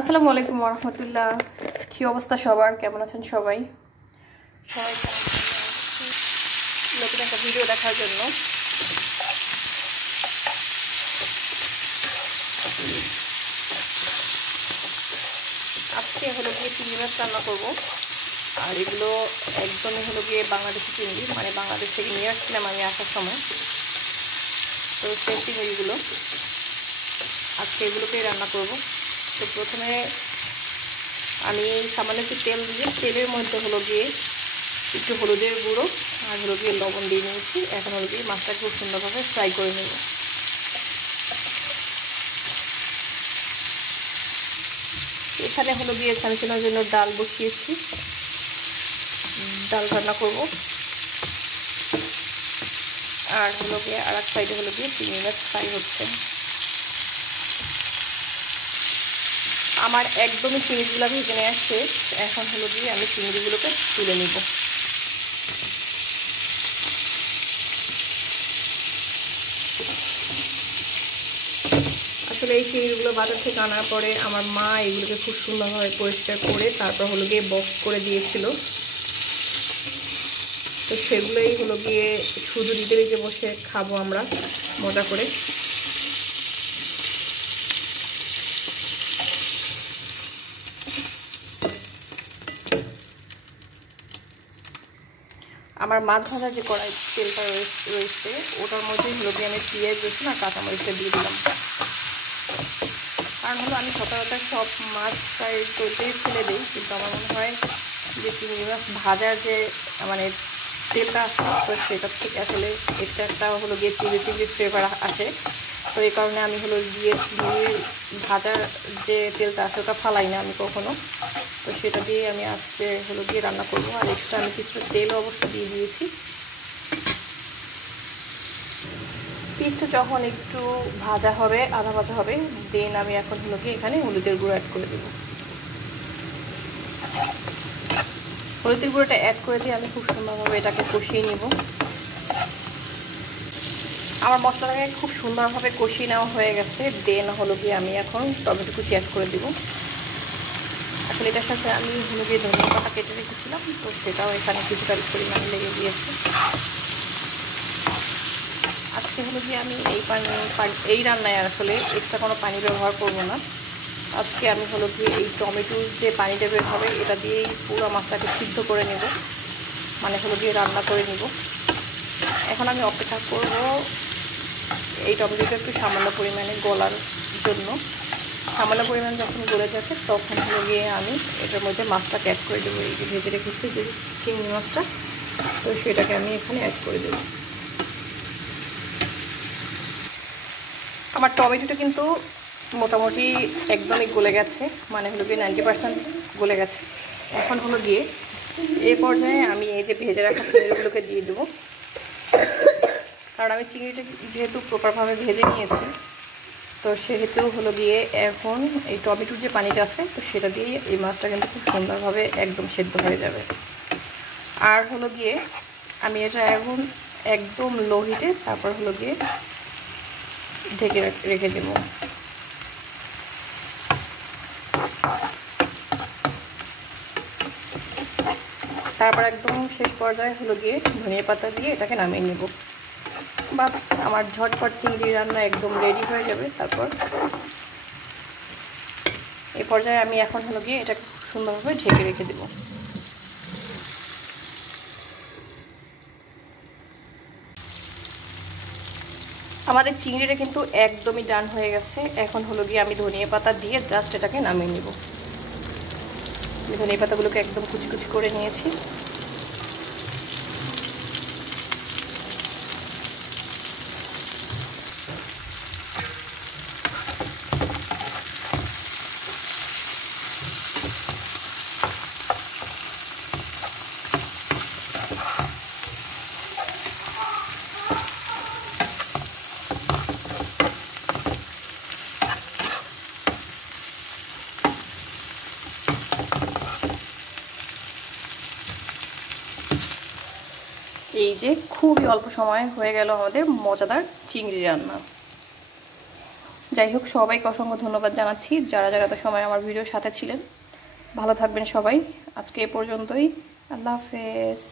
আসসালামু আলাইকুম ওয়া রাহমাতুল্লাহ। কি অবস্থা সবার? কেমন আছেন সবাই? সবাই নতুন একটা ভিডিও দেখার জন্য আজকে হলো গিয়ে চিংড়ি মাছ রান্না করবো। আর এগুলো একদমই হলো গিয়ে বাংলাদেশি চিংড়ি, মানে বাংলাদেশ থেকে নিয়ে আসছিলাম আমি আসার সময়। তো সেই চিংড়িগুলো আজকে এগুলোকেই রান্না করব। তো প্রথমে আমি সামান্য একটু তেল দিয়ে তেলের মধ্যে হলো গিয়ে একটু হলুদের গুঁড়ো আর হলো গিয়ে লবণ দিয়ে নিয়েছি। এখন হলো গিয়ে মাছটাকে খুব সুন্দরভাবে ফ্রাই করে নেব। এখানে হলো গিয়ে ছানার জন্য ডাল বসিয়েছি, ডাল রান্না করব। আর হলো গিয়ে আর এক সাইডে হলো গিয়ে চিংড়ি মাছ ফ্রাই হচ্ছে। আমার একদমই চিংড়িগুলো ভেজে নেওয়া শেষ। এখন হলো গিয়ে আমি চিংড়িগুলোকে তুলে নিব। আসলে এই চিংড়িগুলো বাজার থেকে আনার পরে আমার মা এগুলোকে খুব সুন্দরভাবে পরিষ্কার করে তারপর হলো গিয়ে বক্স করে দিয়েছিল। তো সেগুলোই হলো গিয়ে শুধু দিতে দিতে বসে খাবো আমরা মজা করে। আমার মাছ ভাজার যে কড়াই তেলটা রয়েছে ওটার মধ্যেই হলো গিয়ে আমি পেঁয়াজ রসুন আর কাঁচামরিচটা দিয়ে দিলাম। কারণ হলো আমি সচরাচর সব মাছ ফ্রাই করতেই ফেলে দিই, কিন্তু আমার মনে হয় যে চিংড়ি মাছ ভাজার যে মানে তেলটা আসে তো সেটার থেকে আসলে এটা একটা হলো গিয়ে চিংড়ি ফ্লেভার আসে। তো এই কারণে আমি হলো গিয়ে চিংড়ির ভাজার যে তেলটা আসে ওটা ফালাই না আমি কখনো। তো সেটা দিয়ে আমি আজকে হলো গিয়ে রান্না করবো। আর এক্সট্রা আমি কিছু তেল অবশ্য দিয়ে দিয়েছি। পিসটা যখন একটু ভাজা হবে, আধা ভাজা হবে, দেন আমি এখন হলো গিয়ে এখানে হলুদের গুঁড়ো অ্যাড করে দেবো। হলুদের গুঁড়োটা অ্যাড করে দিয়ে আমি খুব সুন্দরভাবে এটাকে কষিয়ে নিব। আমার মশলাটাকে খুব সুন্দরভাবে কষিয়ে নেওয়া হয়ে গেছে। দেন হলো গিয়ে আমি এখন টমেটো কুচি অ্যাড করে দিব। আসলে এটার সাথে আমি হলো গিয়ে ধনিয়া পাতা কেটে রেখেছিলাম, তো সেটাও এখানে কিছুটা পরিমাণে লেগে দিয়েছে। আজকে হলো গিয়ে আমি এই রান্নায় আসলে এক্সট্রা কোনো পানি ব্যবহার করব না। আজকে আমি হলো গিয়ে এই টমেটোর যে পানিটা বের হবে এটা দিয়েই পুরো মাছটাকে সিদ্ধ করে নেব, মানে হলো গিয়ে রান্না করে নেব। এখন আমি অপেক্ষা করব এই টমেটোটা একটু সামান্য পরিমাণে গলার জন্য। সামান্য পরিমাণ যখন গলে যাবে তখন হলো গিয়ে আমি এটার মধ্যে মাছটাকে অ্যাড করে দেবো। এই যে ভেজে রেখেছি যে চিংড়ি মাছটা, তো সেটাকে আমি এখানে অ্যাড করে দেবো। আমার টমেটোটা কিন্তু মোটামুটি একদমই গলে গেছে, মানে হলো গিয়ে 90% গলে গেছে। এখন হলো গিয়ে এই পর্যায়ে আমি এই যে ভেজে রাখা চিংড়িগুলোকে দিয়ে দেবো। কারণ আমি চিংড়িটা যেহেতু প্রপারভাবে ভেজে নিয়েছি, তো সেহেতু হলো গিয়ে এখন এই টমেটোর যে পানিটা আছে তো সেটা দিয়ে এই মাছটা কিন্তু খুব সুন্দরভাবে একদম সেদ্ধ হয়ে যাবে। আর হলো গিয়ে আমি এটা এখন একদম লো হিটে তারপর হলো গিয়ে ঢেকে রেখে দেবো। তারপর একদম শেষ পর্যায়ে হলো গিয়ে ধনিয়া পাতা দিয়ে এটাকে নামিয়ে নেব। বাস আমার ঝটপট চিংড়ি রান্না একদম রেডি হয়ে যাবে। তারপর এই পর্যায়ে আমি এখন হলো গিয়ে এটাকে খুব সুন্দরভাবে ঢেকে রেখে দেব। আমাদের চিংড়িটা কিন্তু একদমই ডান হয়ে গেছে। এখন হলো গিয়ে আমি ধনিয়া পাতা দিয়ে জাস্ট এটাকে নামিয়ে নেব। ধনিয়া পাতাগুলোকে একদম কুচি কুচি করে নিয়েছি। এই যে খুবই অল্প সময়ে হয়ে গেল আমাদের মজাদার চিংড়ি রান্না। যাই হোক, সবাইকে অসংখ্য ধন্যবাদ জানাচ্ছি যারা যারা তো সময় আমার ভিডিওর সাথে ছিলেন। ভালো থাকবেন সবাই। আজকে এ পর্যন্তই। আল্লাহ হাফেজ।